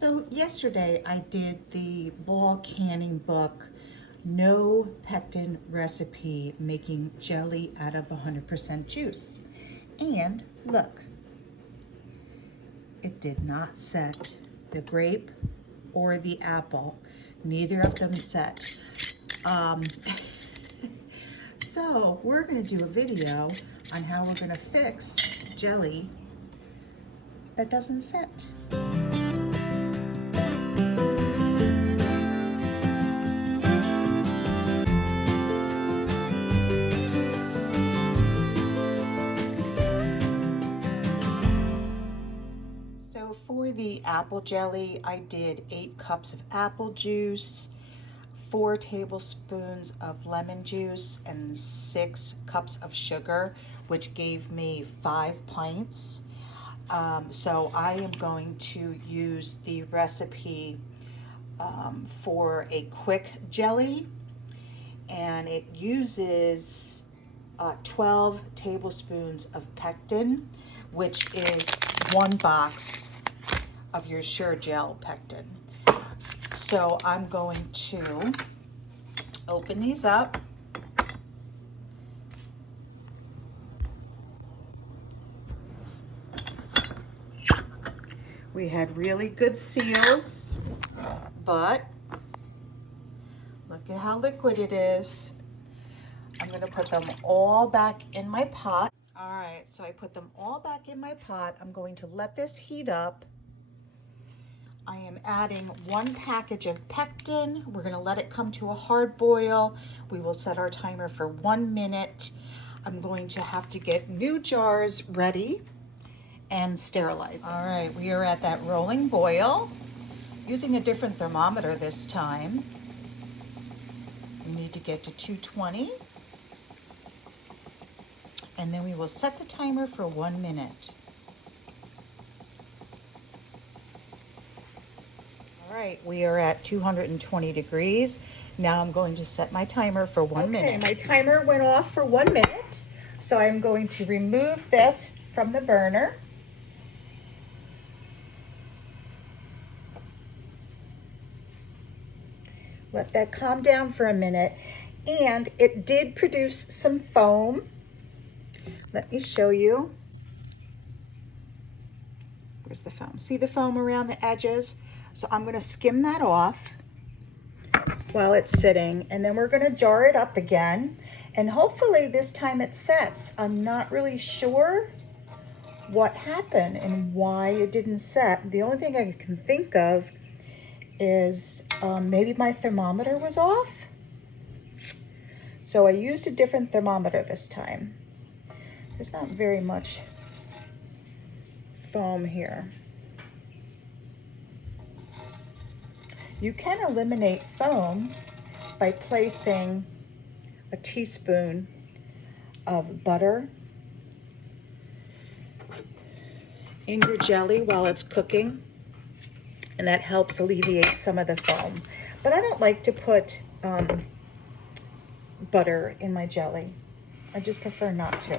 So yesterday I did the ball canning book, no pectin recipe, making jelly out of 100% juice. And look, it did not set. The grape or the apple, neither of them set. Um, so we're gonna do a video on how we're gonna fix jelly that doesn't set. So for the apple jelly, I did 8 cups of apple juice, 4 tablespoons of lemon juice, and 6 cups of sugar, which gave me 5 pints. So I am going to use the recipe for a quick jelly, and it uses 12 tablespoons of pectin, which is 1 box of your Sure Gel pectin. So I'm going to open these up. We had really good seals, but look at how liquid it is. I'm going to put them all back in my pot. All right, so I put them all back in my pot. I'm going to let this heat up. I am adding 1 package of pectin. We're going to let it come to a hard boil. We will set our timer for 1 minute. I'm going to have to get new jars ready and sterilize. All right, we are at that rolling boil. Using a different thermometer this time. We need to get to 220. And then we will set the timer for 1 minute. All right, we are at 220 degrees. Now I'm going to set my timer for 1 minute. My timer went off for 1 minute. So I'm going to remove this from the burner. Let that calm down for a minute. And it did produce some foam. Let me show you. Where's the foam? See the foam around the edges? So I'm going to skim that off while it's sitting, and then we're going to jar it up again, and hopefully this time it sets. I'm not really sure what happened and why it didn't set. The only thing I can think of is maybe my thermometer was off. So I used a different thermometer this time. There's not very much foam here. You can eliminate foam by placing a teaspoon of butter in your jelly while it's cooking, and that helps alleviate some of the foam. But I don't like to put butter in my jelly. I just prefer not to.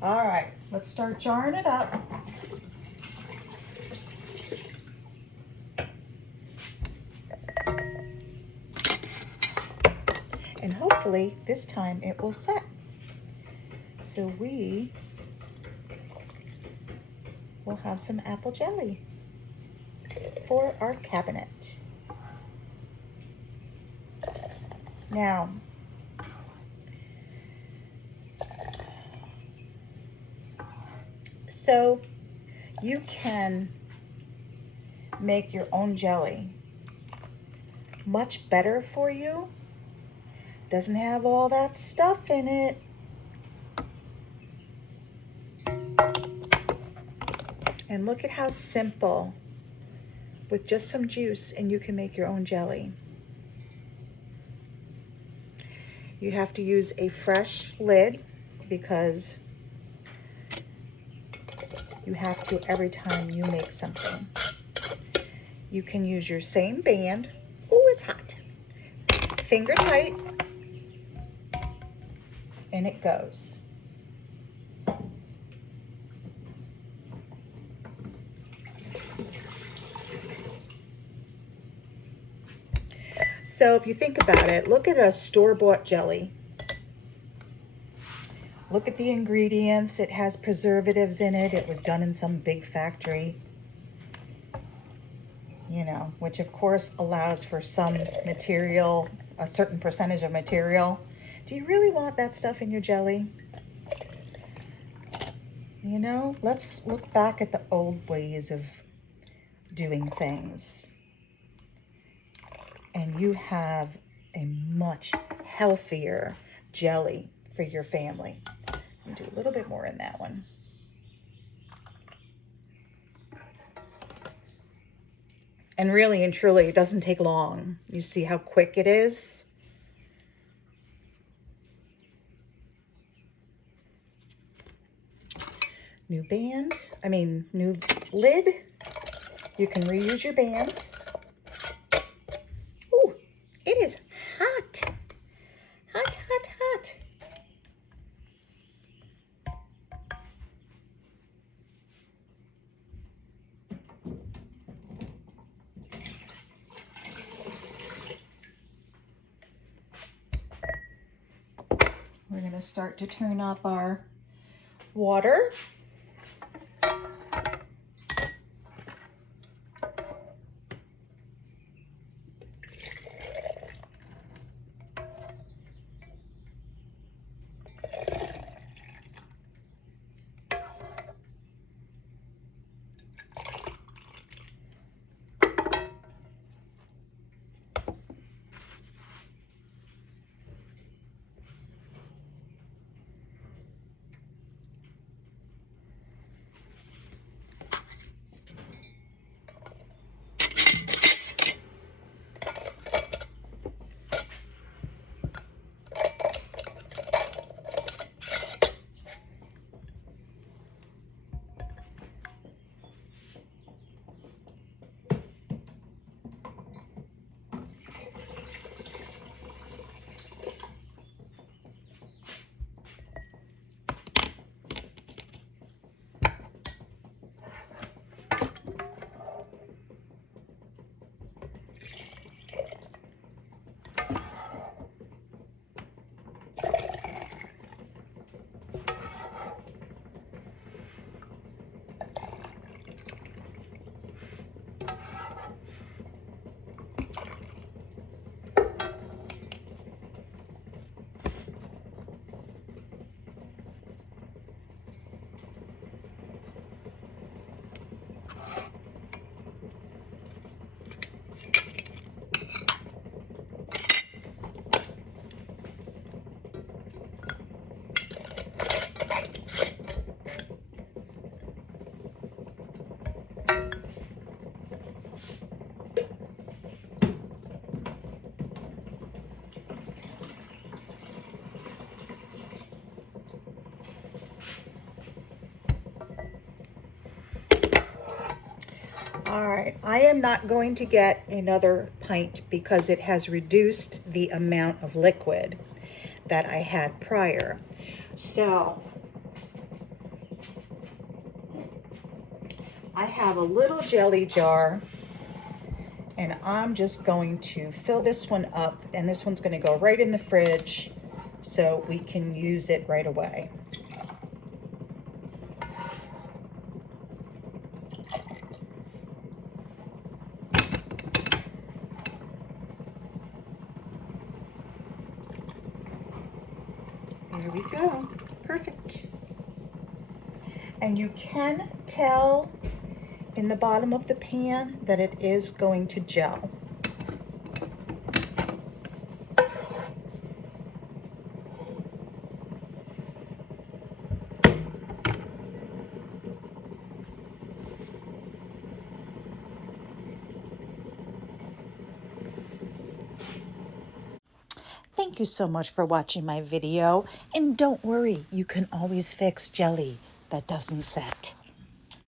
All right, let's start jarring it up. And hopefully this time it will set. So we will have some apple jelly for our cabinet. Now, so you can make your own jelly. Much better for you. Doesn't have all that stuff in it. And look at how simple, with just some juice, and you can make your own jelly. You have to use a fresh lid because you have to every time you make something. You can use your same band. Oh, it's hot. Finger tight. And it goes. So if you think about it, look at a store-bought jelly. Look at the ingredients. It has preservatives in it. It was done in some big factory, you know, which of course allows for some material, a certain percentage of material. Do you really want that stuff in your jelly? You know, let's look back at the old ways of doing things. And you have a much healthier jelly for your family. I'll do a little bit more in that one. And really and truly, it doesn't take long. You see how quick it is? New lid. You can reuse your bands. Ooh, it is hot. Hot, hot, hot. We're going to start to turn up our water. All right, I am not going to get another pint because it has reduced the amount of liquid that I had prior. So I have a little jelly jar and I'm just going to fill this one up, and this one's going to go right in the fridge so we can use it right away. There we go. Perfect. And you can tell in the bottom of the pan that it is going to gel. Thank you so much for watching my video, and don't worry, you can always fix jelly that doesn't set.